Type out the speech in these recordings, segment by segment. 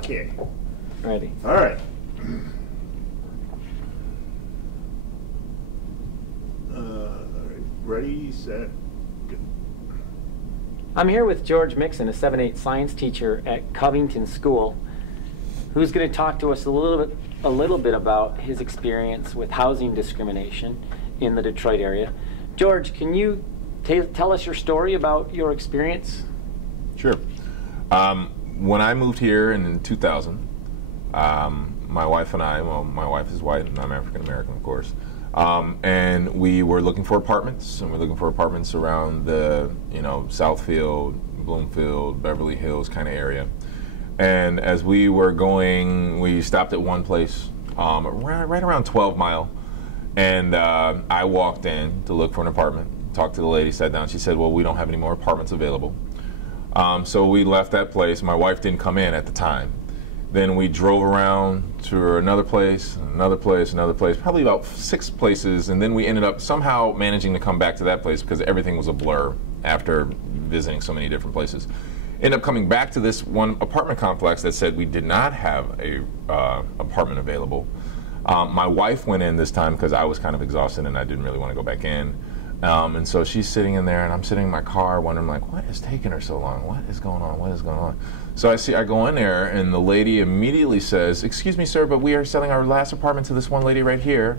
Okay. Ready. All right. Ready, set, go. I'm here with George Mixon, a 7-8 science teacher at Covington School, who's going to talk to us a little bit about his experience with housing discrimination in the Detroit area. George, can you tell us your story about your experience? Sure. When I moved here in 2000, my wife and I, well, my wife is white and I'm African American, of course, and we were looking for apartments, and we're looking for apartments around the, Southfield, Bloomfield, Beverly Hills kind of area. And as we were going, we stopped at one place, right around 12 Mile, and I walked in to look for an apartment, talked to the lady, sat down. She said, well, we don't have any more apartments available. So we left that place. My wife didn't come in at the time. Then we drove around to another place, probably about 6 places, and then we ended up somehow managing to come back to that place because everything was a blur after visiting so many different places. Ended up coming back to this one apartment complex that said we did not have a apartment available. My wife went in this time because I was kind of exhausted and I didn't really want to go back in. And so she's sitting in there, and I'm sitting in my car wondering, like, what is taking her so long? What is going on? What is going on? So I go in there, and the lady immediately says, excuse me, sir, but we are selling our last apartment to this one lady right here.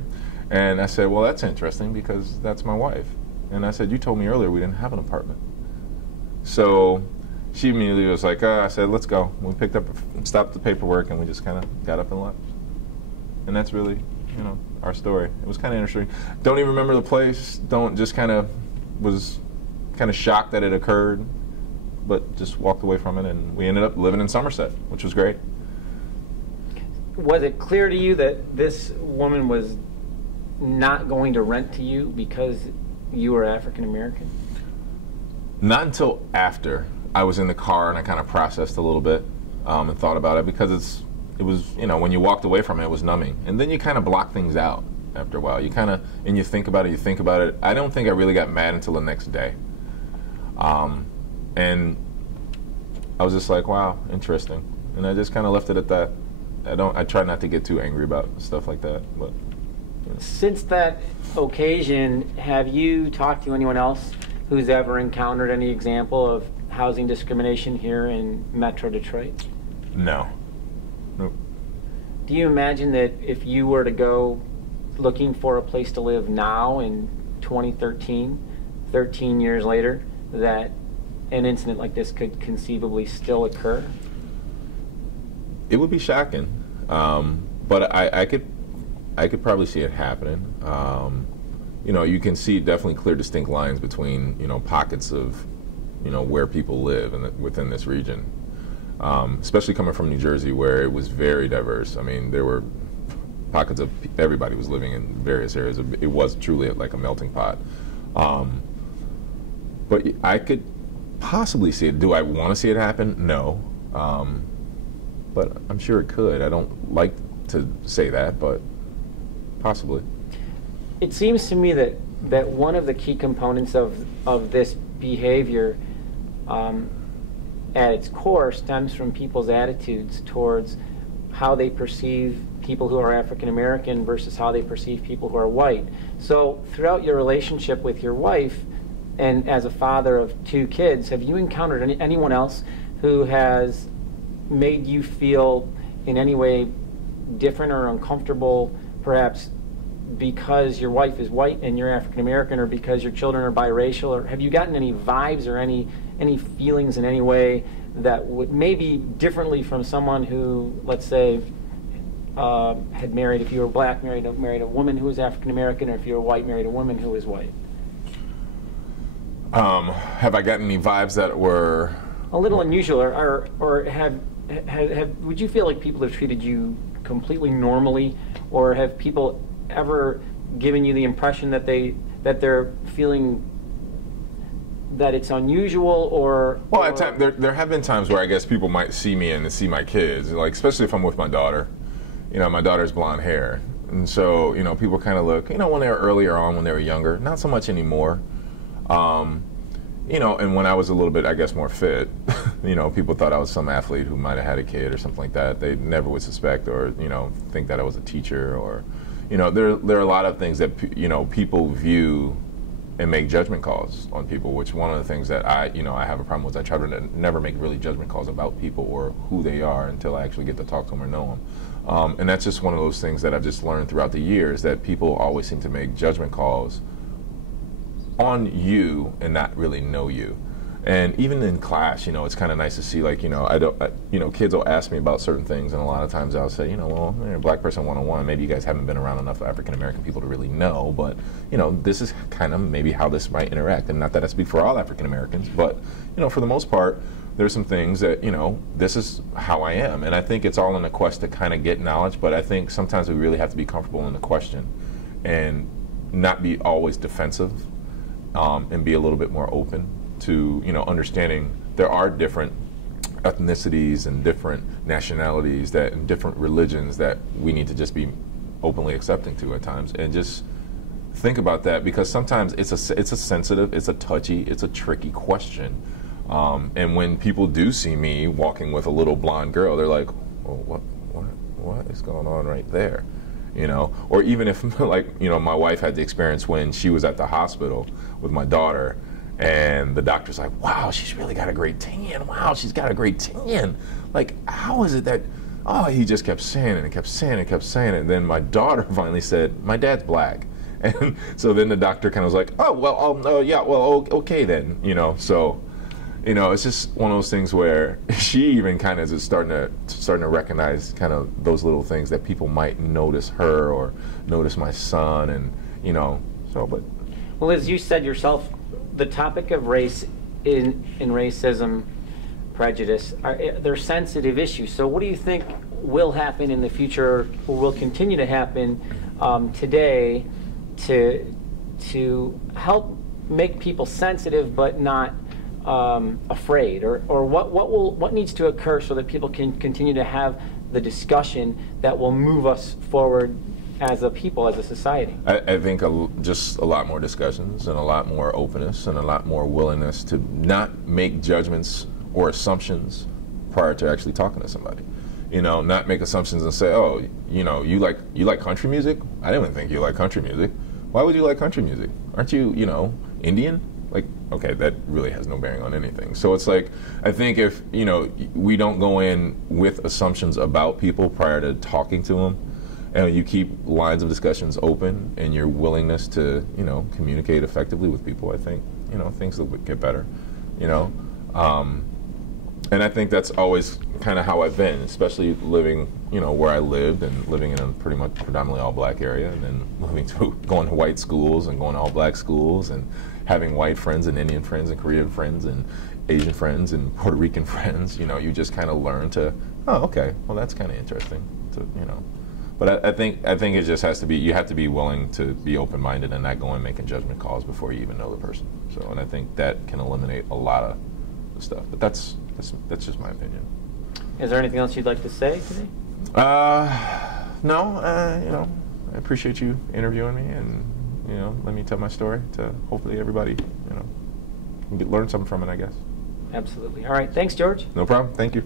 And I said, well, that's interesting because that's my wife. And I said, you told me earlier we didn't have an apartment. So she immediately was like, I said, let's go. We picked up, stopped the paperwork, and we just kind of got up and left. And that's really, our story. It was kind of interesting. Don't even remember the place. Was kind of shocked that it occurred, but just walked away from it, and we ended up living in Somerset, which was great. Was it clear to you that this woman was not going to rent to you because you were African American? Not until after I was in the car and I kind of processed a little bit and thought about it, because it was, when you walked away from it, it was numbing. And then you kind of block things out after a while. You kind of, and you think about it. I don't think I really got mad until the next day. And I was just like, wow, interesting. And I just kind of left it at that. I try not to get too angry about stuff like that. But Since that occasion, have you talked to anyone else who's ever encountered any example of housing discrimination here in Metro Detroit? No. Nope. Do you imagine that if you were to go looking for a place to live now in 2013, 13 years later, that an incident like this could conceivably still occur? It would be shocking, but I could probably see it happening. You can see definitely clear, distinct lines between pockets of where people live within this region. Especially coming from New Jersey, where it was very diverse. I mean, there were pockets of everybody was living in various areas. It was truly like a melting pot. But I could possibly see it. Do I want to see it happen? No. But I'm sure it could. I don't like to say that, but possibly. It seems to me that one of the key components of this behavior at its core stems from people's attitudes towards how they perceive people who are African American versus how they perceive people who are white. So throughout your relationship with your wife, and as a father of 2 kids, have you encountered anyone else who has made you feel in any way different or uncomfortable, perhaps because your wife is white and you're African American, or because your children are biracial? Or have you gotten any vibes or any feelings in any way that would maybe differently from someone who, let's say, had married, if you were black, married a woman who was African American, or if you were white, married a woman who was white? Have I gotten any vibes that were a little unusual, or have would you feel like people have treated you completely normally, or have people ever given you the impression that they're feeling that it's unusual, or? Well, at times there have been times where I guess people might see me and see my kids, like especially if I'm with my daughter. My daughter's blonde hair, and so people kind of look. When they were earlier on, when they were younger, not so much anymore. you know, and when I was a little bit, I guess, more fit, you know, people thought I was some athlete who might have had a kid or something like that. They never would suspect or, you know, think that I was a teacher or, you know, there are a lot of things that, you know, people view and make judgment calls on people, which one of the things that I have a problem with. I try to never make really judgment calls about people or who they are until I actually get to talk to them or know them. And that's just one of those things that I've just learned throughout the years, that people always seem to make judgment calls on you and not really know you. And even in class, you know, it's kind of nice to see, like, you know, kids will ask me about certain things, and a lot of times I'll say, you know, well, Black Person 101, maybe you guys haven't been around enough African American people to really know, but, you know, this is kind of maybe how this might interact. And not that I speak for all African Americans, but, you know, for the most part, there's some things that, you know, this is how I am. And I think it's all in a quest to kind of get knowledge, but I think sometimes we really have to be comfortable in the question and not be always defensive. And be a little bit more open to, you know, understanding there are different ethnicities and different nationalities that and different religions that we need to just be openly accepting to at times, and just think about that, because sometimes it's a sensitive, it's a touchy, it's a tricky question. And when people do see me walking with a little blonde girl, they're like, well, what is going on right there? You know, or even if, like, you know, my wife had the experience when she was at the hospital with my daughter, and the doctor's like, wow, she's really got a great tan. Wow, she's got a great tan. Like, how is it that, oh, he just kept saying it and kept saying it and kept saying it. And then my daughter finally said, my dad's black. And so then the doctor kind of was like, oh, well, yeah, well, okay then, you know. So, you know, it's just one of those things where she even kind of is starting to recognize kind of those little things that people might notice her or notice my son, and, you know, so, but. Well, as you said yourself, the topic of race in racism, prejudice, they're sensitive issues. So what do you think will happen in the future, or will continue to happen today, to help make people sensitive but not afraid, or what needs to occur so that people can continue to have the discussion that will move us forward as a people, as a society? I think just a lot more discussions and a lot more openness and a lot more willingness to not make judgments or assumptions prior to actually talking to somebody. You know, not make assumptions and say, oh, you know, you like country music? I didn't even think you like country music. Why would you like country music? Aren't you, you know, Indian? Like, okay, that really has no bearing on anything. So it's like, I think if, you know, we don't go in with assumptions about people prior to talking to them, and you keep lines of discussions open and your willingness to, you know, communicate effectively with people, I think, you know, things will get better, you know. And I think that's always kind of how I've been, especially living, you know, where I lived and living in a pretty much predominantly all-black area, and then going to white schools and going to all-black schools and having white friends and Indian friends and Korean friends and Asian friends and Puerto Rican friends. You know, you just kind of learn to, oh, okay, well, that's kind of interesting, to, you know. But I think it just has to be, you have to be willing to be open-minded and not go in making judgment calls before you even know the person. So, and I think that can eliminate a lot of the stuff. But that's just my opinion. Is there anything else you'd like to say today? No. You know, I appreciate you interviewing me, and, you know, let me tell my story to hopefully everybody, you know, learn something from it, I guess. Absolutely. All right. Thanks, George. No problem. Thank you.